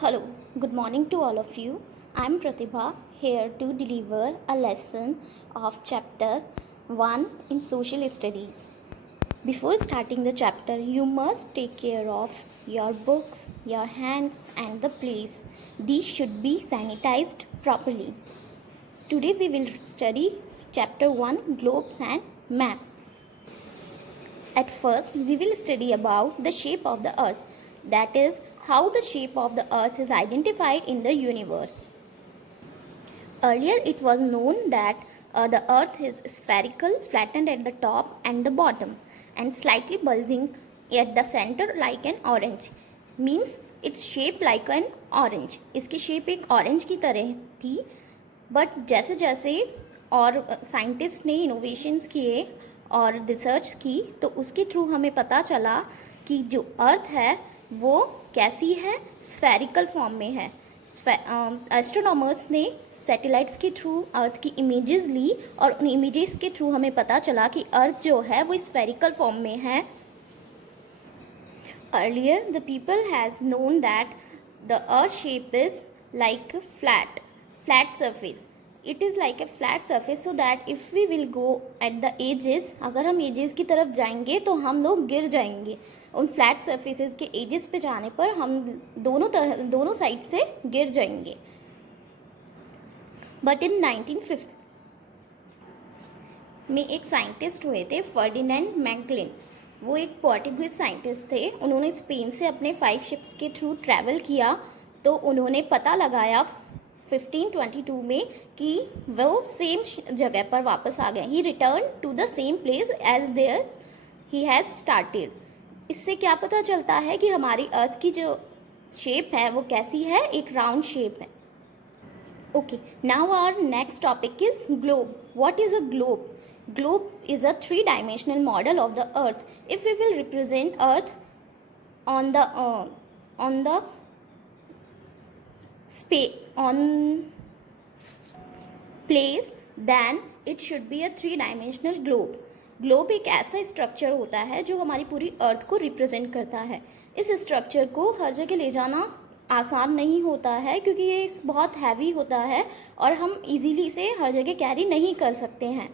Hello, good morning to all of you. I'm Pratibha here to deliver a lesson of chapter 1 in social studies. Before starting the chapter, you must take care of your books, your hands, and the place. These should be sanitized properly. Today we will study chapter 1 globes and maps. At first, we will study about the shape of the earth, that is, how the shape of the earth is identified in the universe. Earlier, it was known that the earth is spherical, flattened at the top and the bottom, and slightly bulging at the center like an orange. Means it's shaped like an orange. इसकी shape एक orange की तरह थी, but जैसे जैसे और scientist ने innovations किए और रिसर्च की तो उसके थ्रू हमें पता चला कि जो अर्थ है वो कैसी है, स्फेरिकल फॉर्म में है. एस्ट्रोनॉमर्स ने सैटेलाइट्स के थ्रू अर्थ की इमेजेस ली और उन इमेजेस के थ्रू हमें पता चला कि अर्थ जो है वो स्फेरिकल फॉर्म में है. Earlier, the people has known that the earth shape is like a flat surface. It is like a flat surface so that if we will go at the edges, अगर हम edges की तरफ जाएंगे तो हम लोग गिर जाएंगे. उन फ्लैट सर्फेसेस के एजेस पे जाने पर हम दोनों साइड से गिर जाएंगे. बट इन 1950 में एक साइंटिस्ट हुए थे, फर्डिनेंड मैगलेन. वो एक पोर्टुगीज साइंटिस्ट थे. उन्होंने स्पेन से अपने 5 शिप्स के थ्रू ट्रैवल किया तो उन्होंने पता लगाया 1522 में कि वो सेम जगह पर वापस आ गए. He return to the same place as there he has started. इससे क्या पता चलता है कि हमारी अर्थ की जो शेप है वो कैसी है, एक राउंड शेप है. Okay, now our next topic is globe. What is a globe? Globe is a three-dimensional model of the Earth. If we will represent Earth on the place, then it should be a three-dimensional globe. Globe एक ऐसा structure होता है जो हमारी पूरी अर्थ को represent करता है. इस स्ट्रक्चर को हर जगह ले जाना आसान नहीं होता है क्योंकि ये बहुत हैवी होता है और हम इजीली इसे हर जगह कैरी नहीं कर सकते हैं.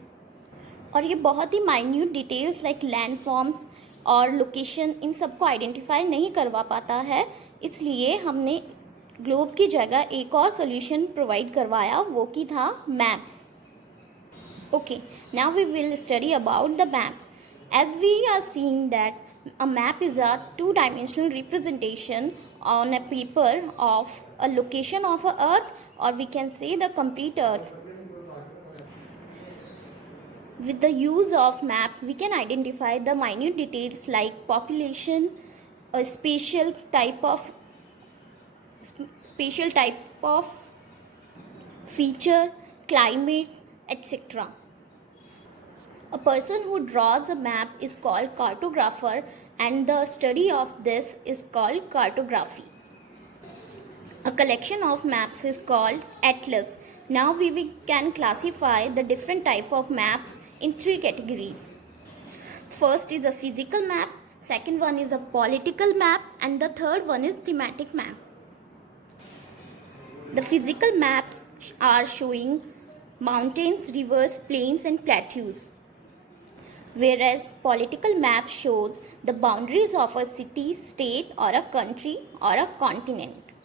और ये बहुत ही minute details like land forms और लोकेशन इन सबको आइडेंटिफाई नहीं करवा पाता है. इसलिए हमने ग्लोब की जगह एक और सॉल्यूशन प्रोवाइड करवाया, वो की था maps. Okay, now we will study about the maps. As we are seeing that a map is a 2-dimensional representation on a paper of a location of a earth, or we can say the complete earth. With the use of map, we can identify the minute details like population, a spatial type of feature, climate, etc. A person who draws a map is called cartographer, and the study of this is called cartography. A collection of maps is called atlas. Now we can classify the different type of maps in 3 categories. First is a physical map, second one is a political map, and the third one is thematic map. The physical maps are showing mountains, rivers, plains and plateaus, whereas political map shows the boundaries of a city, state or a country or a continent.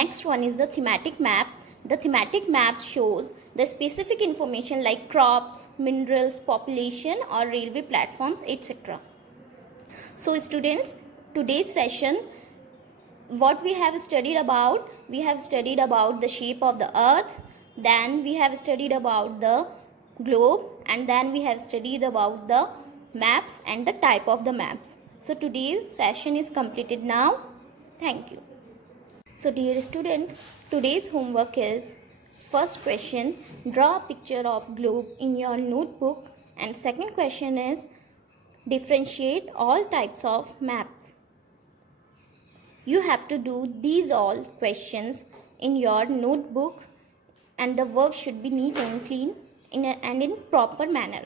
Next one is the thematic map. The thematic map shows the specific information like crops, minerals, population or railway platforms, etc. So students, today's session, what we have studied about? We have studied about the shape of the earth, then we have studied about the globe, and then we have studied about the maps and the type of the maps. So today's session is completed now. Thank you. So dear students, today's homework is first question, draw a picture of globe in your notebook, and second question is differentiate all types of maps. You have to do these all questions in your notebook and the work should be neat and clean and in proper manner.